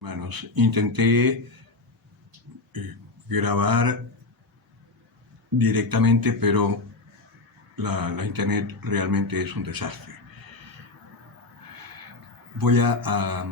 Hermanos, intenté grabar directamente, pero la internet realmente es un desastre. Voy a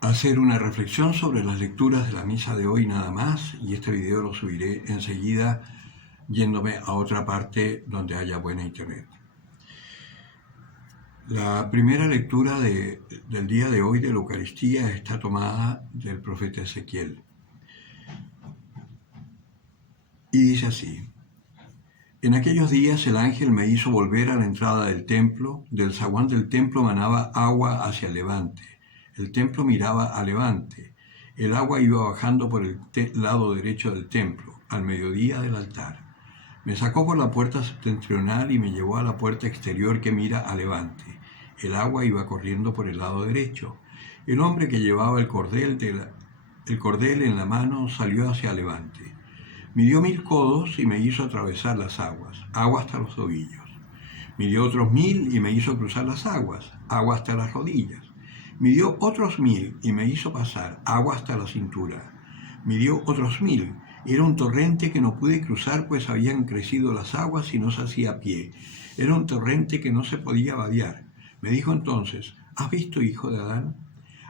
hacer una reflexión sobre las lecturas de la misa de hoy nada más, y este video lo subiré enseguida yéndome a otra parte donde haya buena internet. La primera lectura del día de hoy de la Eucaristía está tomada del profeta Ezequiel. Y dice así: En aquellos días el ángel me hizo volver a la entrada del templo. Del zaguán del templo manaba agua hacia el levante. El templo miraba a levante. El agua iba bajando por el lado derecho del templo, al mediodía del altar. Me sacó por la puerta septentrional y me llevó a la puerta exterior que mira a levante. El agua iba corriendo por el lado derecho. El hombre que llevaba el cordel en la mano salió hacia levante. Midió 1000 codos y me hizo atravesar las aguas, agua hasta los tobillos. Midió otros 1000 y me hizo cruzar las aguas, agua hasta las rodillas. Midió otros 1000 y me hizo pasar, agua hasta la cintura. Midió otros 1000. Era un torrente que no pude cruzar, pues habían crecido las aguas y no se hacía pie. Era un torrente que no se podía vadear. Me dijo entonces: ¿Has visto, hijo de Adán?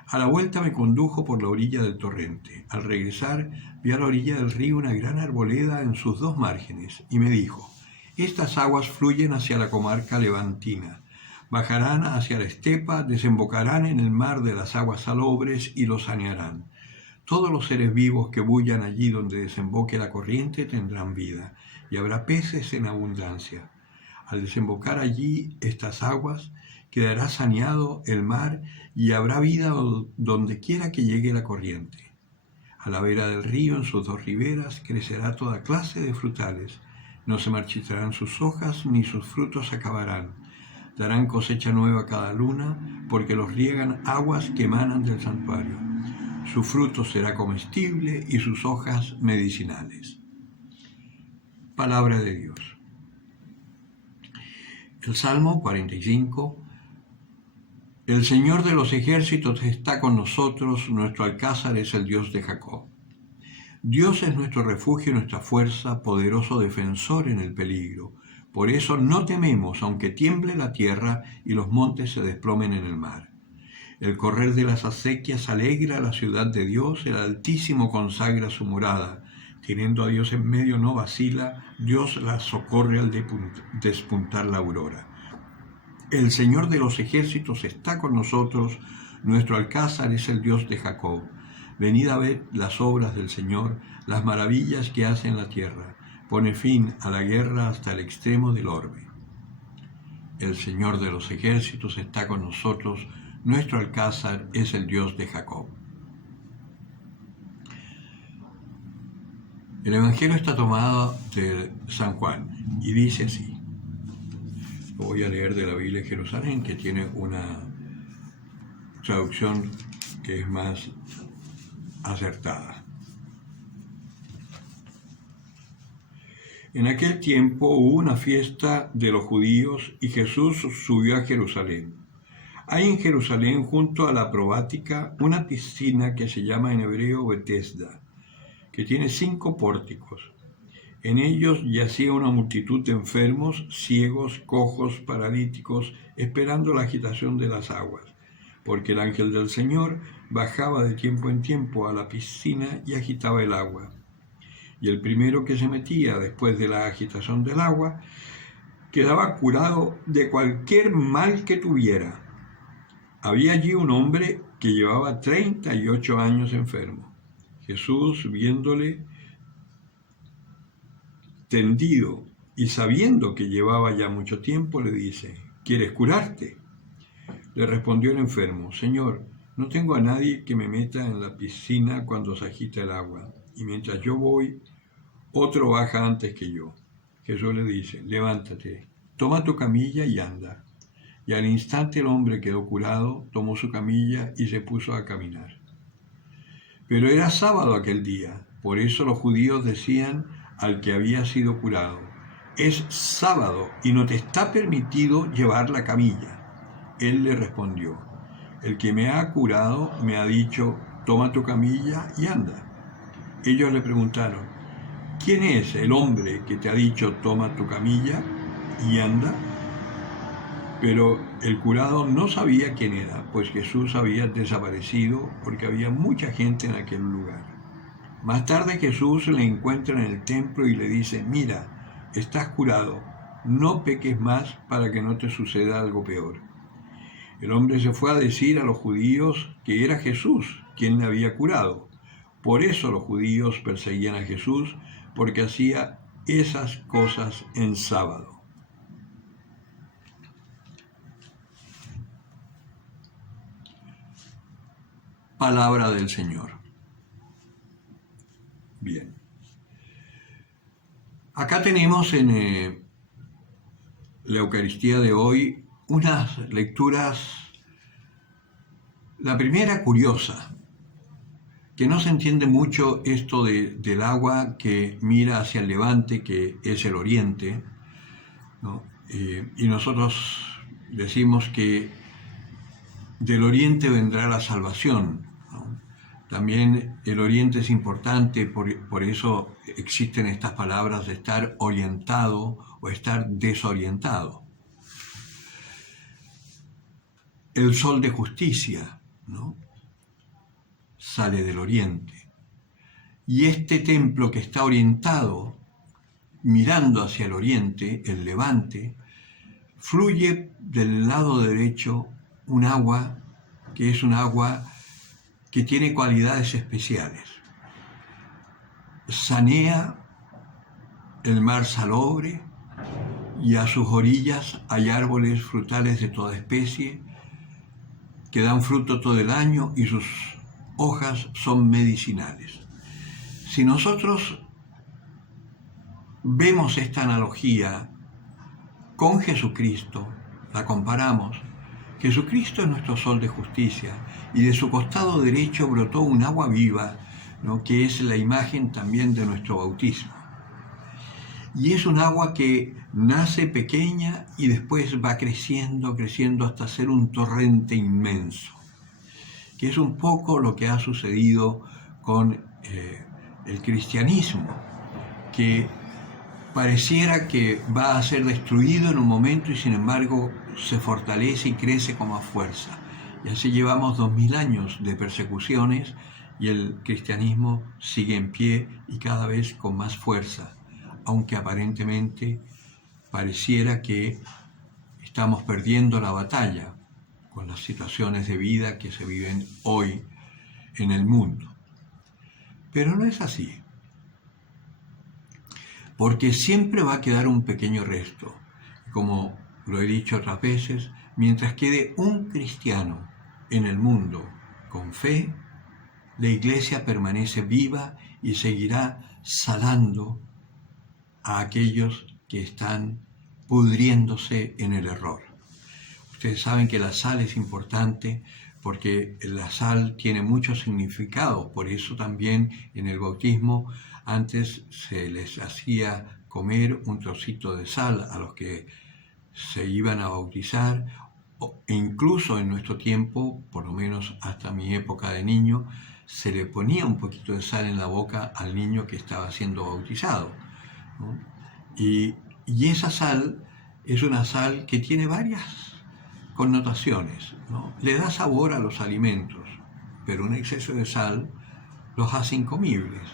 A la vuelta me condujo por la orilla del torrente. Al regresar, vi a la orilla del río una gran arboleda en sus dos márgenes, y me dijo: Estas aguas fluyen hacia la comarca levantina, bajarán hacia la estepa, desembocarán en el mar de las aguas salobres y lo sanearán. Todos los seres vivos que bullan allí donde desemboque la corriente tendrán vida, y habrá peces en abundancia. Al desembocar allí estas aguas, quedará saneado el mar y habrá vida donde quiera que llegue la corriente. A la vera del río, en sus dos riberas, crecerá toda clase de frutales. No se marchitarán sus hojas, ni sus frutos acabarán. Darán cosecha nueva cada luna, porque los riegan aguas que emanan del santuario. Su fruto será comestible y sus hojas medicinales. Palabra de Dios. El Salmo 45. El Señor de los ejércitos está con nosotros, nuestro alcázar es el Dios de Jacob. Dios es nuestro refugio y nuestra fuerza, poderoso defensor en el peligro. Por eso no tememos, aunque tiemble la tierra y los montes se desplomen en el mar. El correr de las acequias alegra la ciudad de Dios, el Altísimo consagra su morada. Teniendo a Dios en medio no vacila, Dios la socorre al despuntar la aurora. El Señor de los ejércitos está con nosotros, nuestro alcázar es el Dios de Jacob. Venid a ver las obras del Señor, las maravillas que hace en la tierra. Pone fin a la guerra hasta el extremo del orbe. El Señor de los ejércitos está con nosotros, nuestro alcázar es el Dios de Jacob. El Evangelio está tomado de San Juan y dice así. Voy a leer de la Biblia de Jerusalén, que tiene una traducción que es más acertada. En aquel tiempo hubo una fiesta de los judíos y Jesús subió a Jerusalén. Hay en Jerusalén, junto a la Probática, una piscina que se llama en hebreo Betesda, que tiene 5 pórticos. En ellos yacía una multitud de enfermos, ciegos, cojos, paralíticos, esperando la agitación de las aguas, porque el ángel del Señor bajaba de tiempo en tiempo a la piscina y agitaba el agua. Y el primero que se metía después de la agitación del agua quedaba curado de cualquier mal que tuviera. Había allí un hombre que llevaba 38 años enfermo. Jesús, viéndole tendido y sabiendo que llevaba ya mucho tiempo, le dice: ¿Quieres curarte? Le respondió el enfermo: Señor, no tengo a nadie que me meta en la piscina cuando se agita el agua, y mientras yo voy, otro baja antes que yo. Jesús le dice: levántate, toma tu camilla y anda. Y al instante el hombre quedó curado, tomó su camilla y se puso a caminar. Pero era sábado aquel día, por eso los judíos decían al que había sido curado: es sábado y no te está permitido llevar la camilla. Él le respondió: el que me ha curado me ha dicho, toma tu camilla y anda. Ellos le preguntaron, ¿quién es el hombre que te ha dicho, toma tu camilla y anda? Pero el curado no sabía quién era, pues Jesús había desaparecido porque había mucha gente en aquel lugar. Más tarde Jesús le encuentra en el templo y le dice, mira, estás curado, no peques más para que no te suceda algo peor. El hombre se fue a decir a los judíos que era Jesús quien le había curado. Por eso los judíos perseguían a Jesús, porque hacía esas cosas en sábado. Palabra del Señor. Bien. Acá tenemos en la Eucaristía de hoy unas lecturas, la primera curiosa, que no se entiende mucho esto del agua que mira hacia el levante, que es el oriente, ¿no? Y nosotros decimos que del oriente vendrá la salvación, ¿no? También el oriente es importante, por eso existen estas palabras de estar orientado o estar desorientado. El sol de justicia, ¿no?, sale del oriente. Y este templo que está orientado, mirando hacia el oriente, el levante, fluye del lado derecho un agua que es un agua que tiene cualidades especiales. Sanea el mar salobre y a sus orillas hay árboles frutales de toda especie que dan fruto todo el año y sus hojas son medicinales. Si nosotros vemos esta analogía con Jesucristo, la comparamos, Jesucristo es nuestro sol de justicia y de su costado derecho brotó un agua viva, ¿no?, que es la imagen también de nuestro bautismo. Y es un agua que nace pequeña y después va creciendo hasta ser un torrente inmenso, que es un poco lo que ha sucedido con el cristianismo, que pareciera que va a ser destruido en un momento y sin embargo se fortalece y crece con más fuerza. Y así llevamos 2000 años de persecuciones y el cristianismo sigue en pie y cada vez con más fuerza, aunque aparentemente pareciera que estamos perdiendo la batalla con las situaciones de vida que se viven hoy en el mundo. Pero no es así, porque siempre va a quedar un pequeño resto. Como lo he dicho otras veces, mientras quede un cristiano en el mundo con fe, la Iglesia permanece viva y seguirá salando a aquellos que están pudriéndose en el error. Ustedes saben que la sal es importante porque la sal tiene mucho significado, por eso también en el bautismo antes se les hacía comer un trocito de sal a los que se iban a bautizar, e incluso en nuestro tiempo, por lo menos hasta mi época de niño, se le ponía un poquito de sal en la boca al niño que estaba siendo bautizado, ¿no? Y esa sal es una sal que tiene varias connotaciones, ¿no? Le da sabor a los alimentos, pero un exceso de sal los hace incomibles.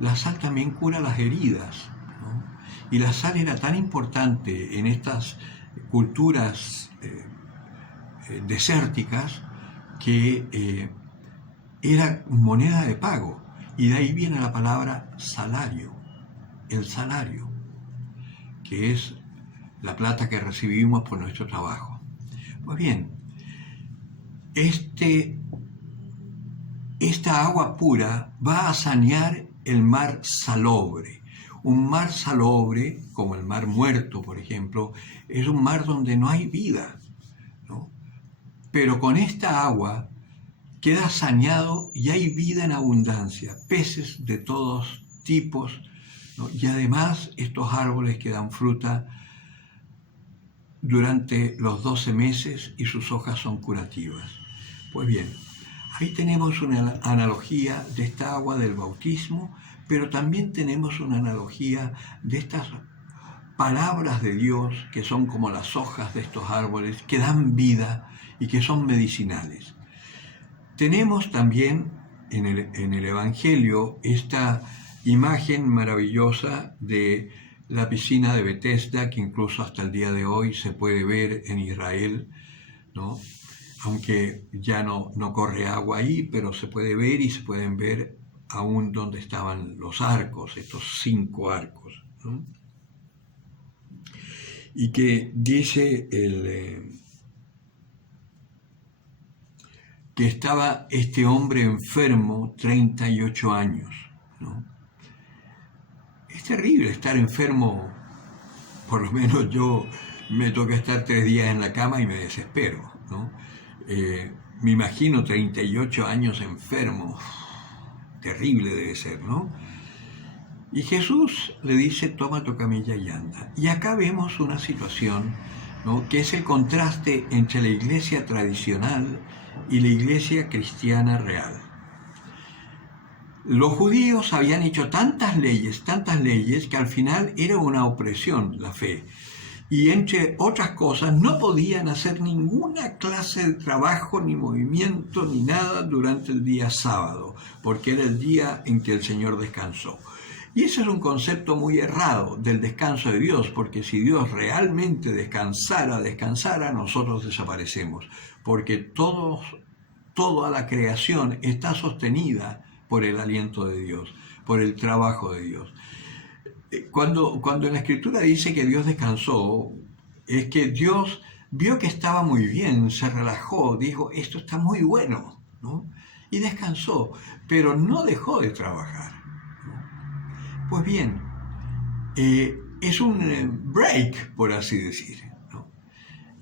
La sal también cura las heridas, ¿no? Y la sal era tan importante en estas culturas desérticas que era moneda de pago, y de ahí viene la palabra salario, el salario, que es la plata que recibimos por nuestro trabajo. Pues bien, esta agua pura va a sanear el mar salobre. Un mar salobre, como el mar Muerto, por ejemplo, es un mar donde no hay vida, ¿no? Pero con esta agua queda saneado y hay vida en abundancia, peces de todos tipos, ¿no? Y además estos árboles que dan fruta durante los 12 meses y sus hojas son curativas. Pues bien, ahí tenemos una analogía de esta agua del bautismo, pero también tenemos una analogía de estas palabras de Dios que son como las hojas de estos árboles, que dan vida y que son medicinales. Tenemos también en el Evangelio esta imagen maravillosa de la piscina de Betesda, que incluso hasta el día de hoy se puede ver en Israel, ¿no? Aunque ya no corre agua ahí, pero se puede ver y se pueden ver aún donde estaban los arcos, estos 5 arcos, ¿no? Y que dice que estaba este hombre enfermo 38 años, ¿no? Es terrible estar enfermo, por lo menos yo me toca estar 3 días en la cama y me desespero, ¿no? Me imagino 38 años enfermo, terrible debe ser, ¿no? Y Jesús le dice, toma tu camilla y anda. Y acá vemos una situación, ¿no?, que es el contraste entre la iglesia tradicional y la iglesia cristiana real. Los judíos habían hecho tantas leyes, que al final era una opresión la fe. Y entre otras cosas, no podían hacer ninguna clase de trabajo, ni movimiento, ni nada durante el día sábado, porque era el día en que el Señor descansó. Y ese es un concepto muy errado del descanso de Dios, porque si Dios realmente descansara, nosotros desaparecemos, porque toda la creación está sostenida por el aliento de Dios, por el trabajo de Dios. Cuando en la Escritura dice que Dios descansó, es que Dios vio que estaba muy bien, se relajó, dijo, esto está muy bueno, ¿no? Y descansó, pero no dejó de trabajar, ¿no? Pues bien, es un break, por así decir, ¿no?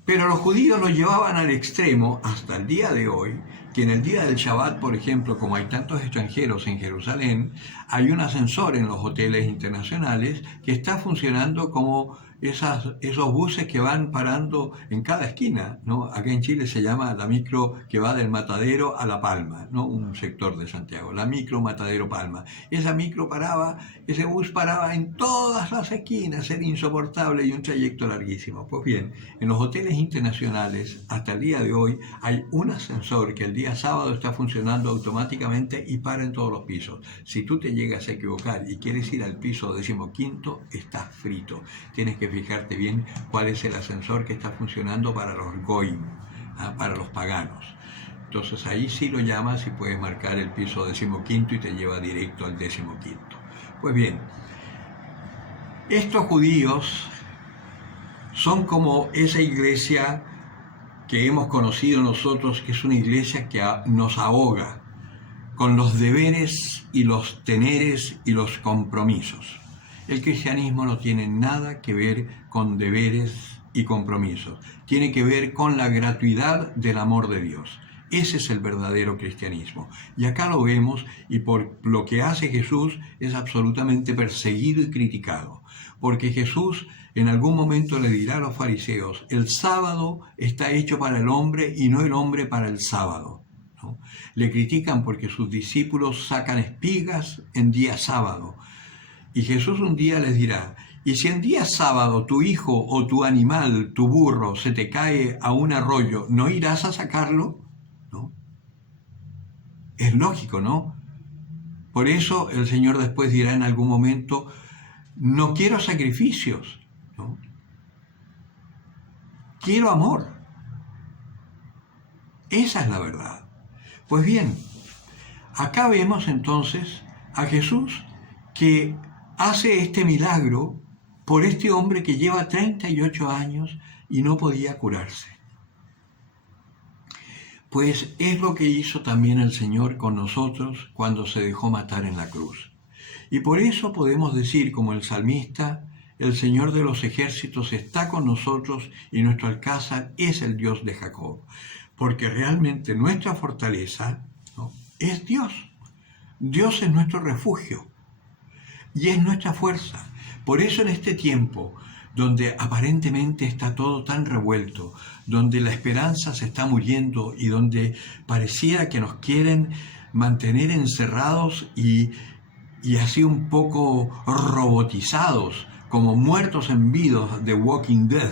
Pero los judíos lo llevaban al extremo hasta el día de hoy, que en el día del Shabbat, por ejemplo, como hay tantos extranjeros en Jerusalén, hay un ascensor en los hoteles internacionales que está funcionando como esos buses que van parando en cada esquina, ¿no? Acá en Chile se llama la micro que va del Matadero a La Palma, ¿no? Un sector de Santiago, la micro Matadero Palma. Ese bus paraba en todas las esquinas, era insoportable y un trayecto larguísimo. Pues bien, en los hoteles internacionales, hasta el día de hoy, hay un ascensor que el día sábado está funcionando automáticamente y para en todos los pisos. Si tú te llegas a equivocar y quieres ir al piso 15º, estás frito. Tienes que fijarte bien cuál es el ascensor que está funcionando para los goyim, para los paganos. Entonces ahí sí lo llamas y puedes marcar el piso 15º y te lleva directo al 15º. Pues bien, estos judíos son como esa iglesia que hemos conocido nosotros, que es una iglesia que nos ahoga con los deberes y los teneres y los compromisos. El cristianismo no tiene nada que ver con deberes y compromisos, tiene que ver con la gratuidad del amor de Dios. Ese es el verdadero cristianismo. Y acá lo vemos, y por lo que hace Jesús es absolutamente perseguido y criticado. Porque Jesús en algún momento le dirá a los fariseos, el sábado está hecho para el hombre y no el hombre para el sábado, ¿no? Le critican porque sus discípulos sacan espigas en día sábado. Y Jesús un día les dirá, y si en día sábado tu hijo o tu animal, tu burro, se te cae a un arroyo, ¿no irás a sacarlo? ¿No? Es lógico, ¿no? Por eso el Señor después dirá en algún momento, no quiero sacrificios, ¿no? Quiero amor. Esa es la verdad. Pues bien, acá vemos entonces a Jesús que hace este milagro por este hombre que lleva 38 años y no podía curarse. Pues es lo que hizo también el Señor con nosotros cuando se dejó matar en la cruz. Y por eso podemos decir, como el salmista, el Señor de los ejércitos está con nosotros y nuestro alcázar es el Dios de Jacob. Porque realmente nuestra fortaleza, ¿no?, es Dios. Dios es nuestro refugio y es nuestra fuerza. Por eso en este tiempo donde aparentemente está todo tan revuelto, donde la esperanza se está muriendo y donde pareciera que nos quieren mantener encerrados y así un poco robotizados, como muertos en vida de Walking Dead.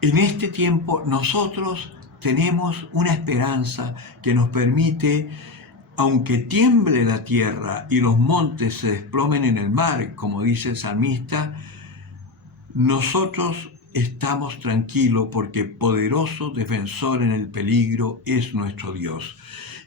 En este tiempo nosotros tenemos una esperanza que nos permite, aunque tiemble la tierra y los montes se desplomen en el mar, como dice el salmista, nosotros estamos tranquilos porque poderoso defensor en el peligro es nuestro Dios.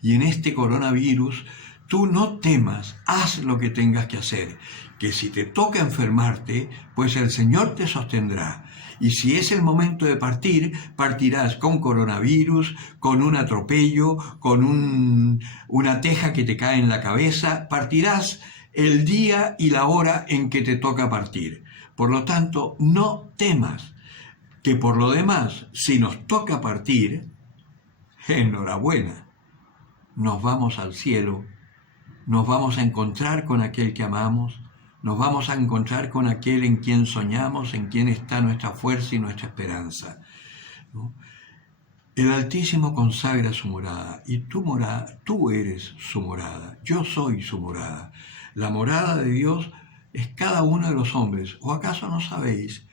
Y en este coronavirus, tú no temas, haz lo que tengas que hacer, que si te toca enfermarte, pues el Señor te sostendrá. Y si es el momento de partir, partirás con coronavirus, con un atropello, con una teja que te cae en la cabeza, partirás el día y la hora en que te toca partir. Por lo tanto, no temas, que por lo demás, si nos toca partir, enhorabuena, nos vamos al cielo, nos vamos a encontrar con aquel que amamos, nos vamos a encontrar con aquel en quien soñamos, en quien está nuestra fuerza y nuestra esperanza, ¿no? El Altísimo consagra su morada y tú eres su morada, yo soy su morada. La morada de Dios es cada uno de los hombres. ¿O acaso no sabéis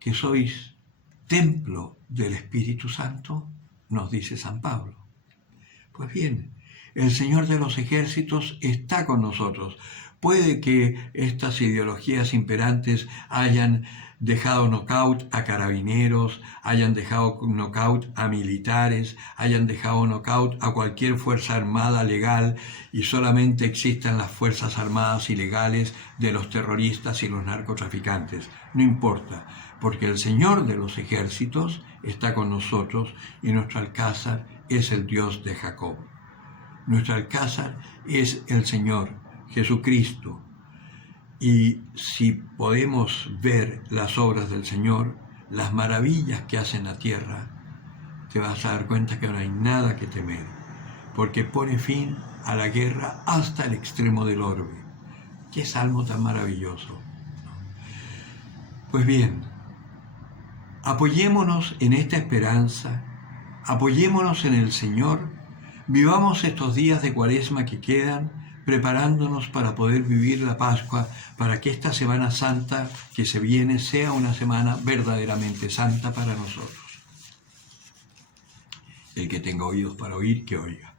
que sois templo del Espíritu Santo? Nos dice San Pablo. Pues bien, el Señor de los ejércitos está con nosotros. Puede que estas ideologías imperantes hayan dejado knockout a carabineros, hayan dejado knockout a militares, hayan dejado knockout a cualquier fuerza armada legal y solamente existan las fuerzas armadas ilegales de los terroristas y los narcotraficantes. No importa, porque el Señor de los ejércitos está con nosotros y nuestro alcázar es el Dios de Jacob. Nuestro alcázar es el Señor Jesucristo. Y si podemos ver las obras del Señor, las maravillas que hace en la tierra, te vas a dar cuenta que no hay nada que temer, porque pone fin a la guerra hasta el extremo del orbe. ¡Qué salmo tan maravilloso! Pues bien, apoyémonos en esta esperanza, apoyémonos en el Señor, vivamos estos días de Cuaresma que quedan, preparándonos para poder vivir la Pascua, para que esta Semana Santa que se viene sea una semana verdaderamente santa para nosotros. El que tenga oídos para oír, que oiga.